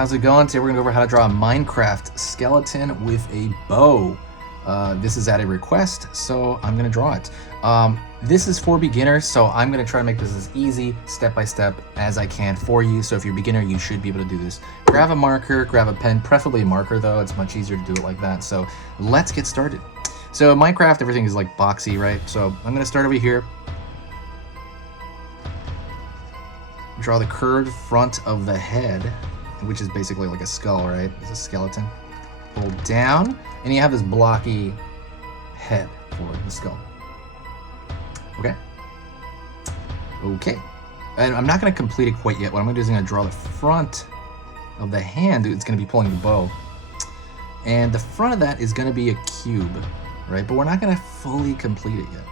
how's it going? Today we're going to go over how to draw a Minecraft skeleton with a bow. This is at a request, so I'm going to draw it. This is for beginners, so I'm going to try to make this as easy, step-by-step as I can for you. So if you're a beginner, you should be able to do this. Grab a marker, grab a pen, preferably a marker though. It's much easier to do it like that. So let's get started. So Minecraft, everything is like boxy, right? So I'm going to start over here. Draw the curved front of the head, which is basically like a skull, right? It's a skeleton. Pull down, and you have this blocky head for the skull. Okay. Okay. And I'm not going to complete it quite yet. What I'm going to do is I'm going to draw the front of the hand. It's going to be pulling the bow. And the front of that is going to be a cube, right? But we're not going to fully complete it yet.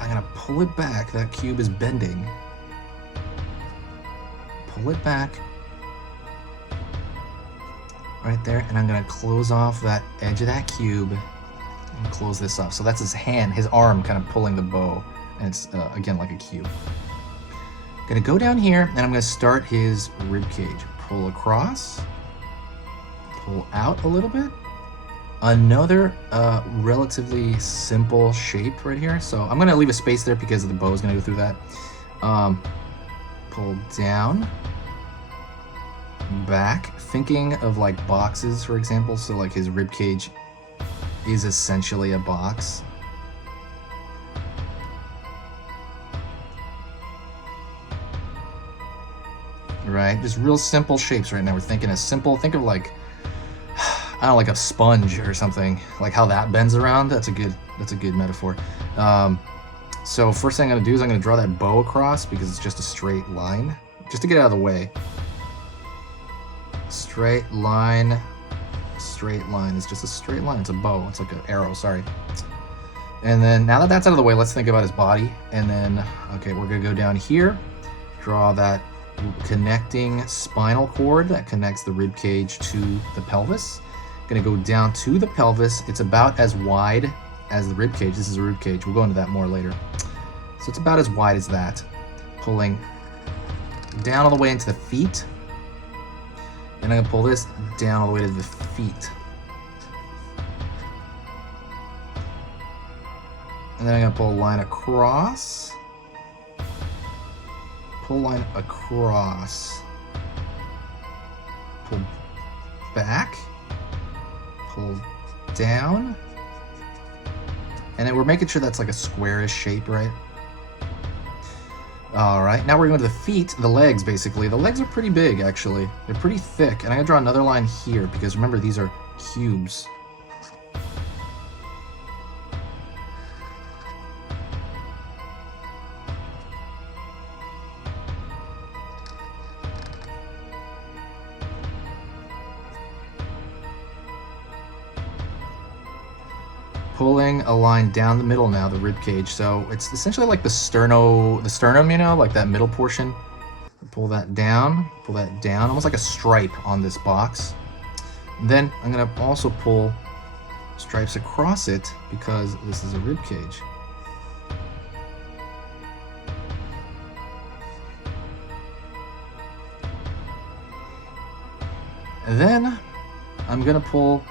I'm going to pull it back. That cube is bending. Pull it back. Right there, and I'm gonna close off that edge of that cube and close this off. So that's his hand, his arm kind of pulling the bow, and it's again like a cube. Gonna go down here, and I'm gonna start his rib cage. Pull across, pull out a little bit. Another relatively simple shape right here. So I'm gonna leave a space there because the bow is gonna go through that. Pull down. Back, thinking of like boxes, for example. So like his rib cage is essentially a box. Right, just real simple shapes right now. We're thinking a simple, think of like, I don't know, like a sponge or something, like how that bends around. That's a good metaphor. So first thing I'm gonna do is I'm gonna draw that bow across because it's just a straight line, just to get out of the way. Straight line, straight line. It's just a straight line. It's a bow. It's like an arrow, sorry. And then now that that's out of the way, let's think about his body. And then, okay, we're gonna go down here, draw that connecting spinal cord that connects the rib cage to the pelvis. Gonna go down to the pelvis. It's about as wide as the rib cage. This is a rib cage. We'll go into that more later. So it's about as wide as that. Pulling down all the way into the feet. And I'm gonna pull this down all the way to the feet. And then I'm gonna pull a line across. Pull line across. Pull back. Pull down. And then we're making sure that's like a squarish shape, right? All right, now we're going to the feet, the legs, basically. The legs are pretty big, actually. They're pretty thick. And I'm gonna draw another line here because remember, these are cubes. Pulling a line down the middle now, the rib cage. So it's essentially like the sternum, you know, like that middle portion. Pull that down, almost like a stripe on this box. And then I'm gonna also pull stripes across it because this is a rib cage. And then I'm gonna pull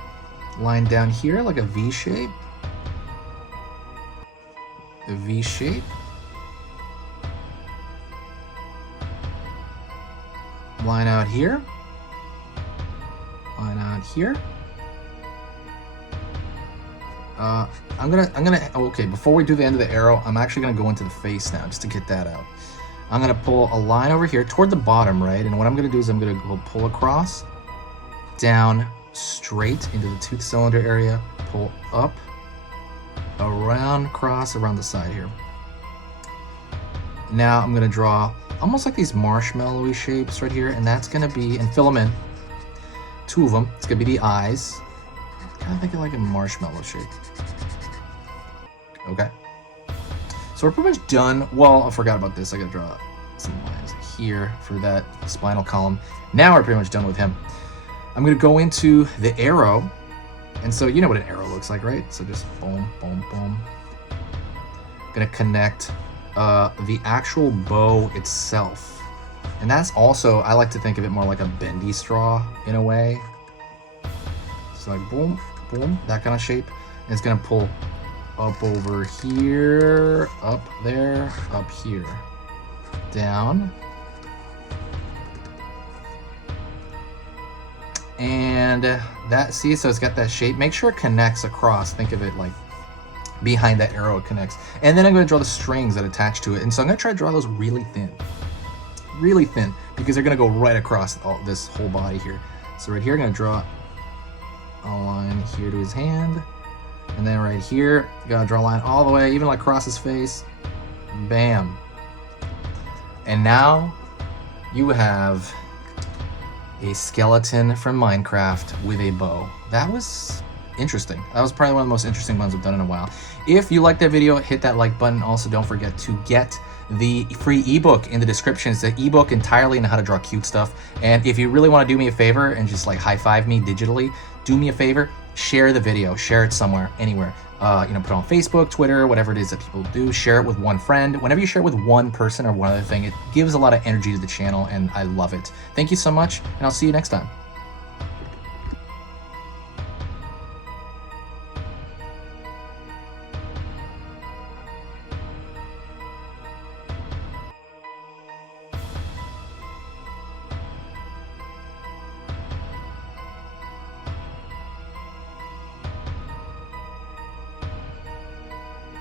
line down here like a V shape. A V shape. Line out here. Line out here. Okay, before we do the end of the arrow, I'm actually gonna go into the face now just to get that out. I'm gonna pull a line over here toward the bottom, right? And what I'm gonna do is I'm gonna go pull across, down, straight into the tooth cylinder area, pull up, around, cross around the side here. Now I'm gonna draw almost like these marshmallowy shapes right here, and that's gonna be, and fill them in, two of them. It's gonna be the eyes. Kind of think of like a marshmallow shape. Okay. So we're pretty much done. Well, I forgot about this. I gotta draw some lines here for that spinal column. Now we're pretty much done with him. I'm gonna go into the arrow. And so you know what an arrow looks like, right? So just boom, boom, boom. Gonna connect the actual bow itself And that's also, I like to think of it more like a bendy straw in a way. So like boom, boom, that kind of shape. And it's gonna pull up over here, up there, up here, down. And that, see, so it's got that shape. Make sure it connects across. Think of it like behind that arrow it connects. And then I'm going to draw the strings that attach to it. And so I'm going to try to draw those really thin, because they're going to go right across this whole body here. So right here, I'm going to draw a line here to his hand. And then right here, you got to draw a line all the way, even like across his face. Bam. And now you have a skeleton from Minecraft with a bow. That was interesting. That was probably one of the most interesting ones I've done in a while. If you liked that video, hit that like button. Also, don't forget to get the free ebook in the description. It's the ebook entirely on how to draw cute stuff. And if you really want to do me a favor and just like high five me digitally, do me a favor, share the video, share it somewhere, anywhere. Put it on Facebook, Twitter, whatever it is that people do. Share it with one friend. Whenever you share it with one person or one other thing, it gives a lot of energy to the channel, and I love it. Thank you so much, and I'll see you next time.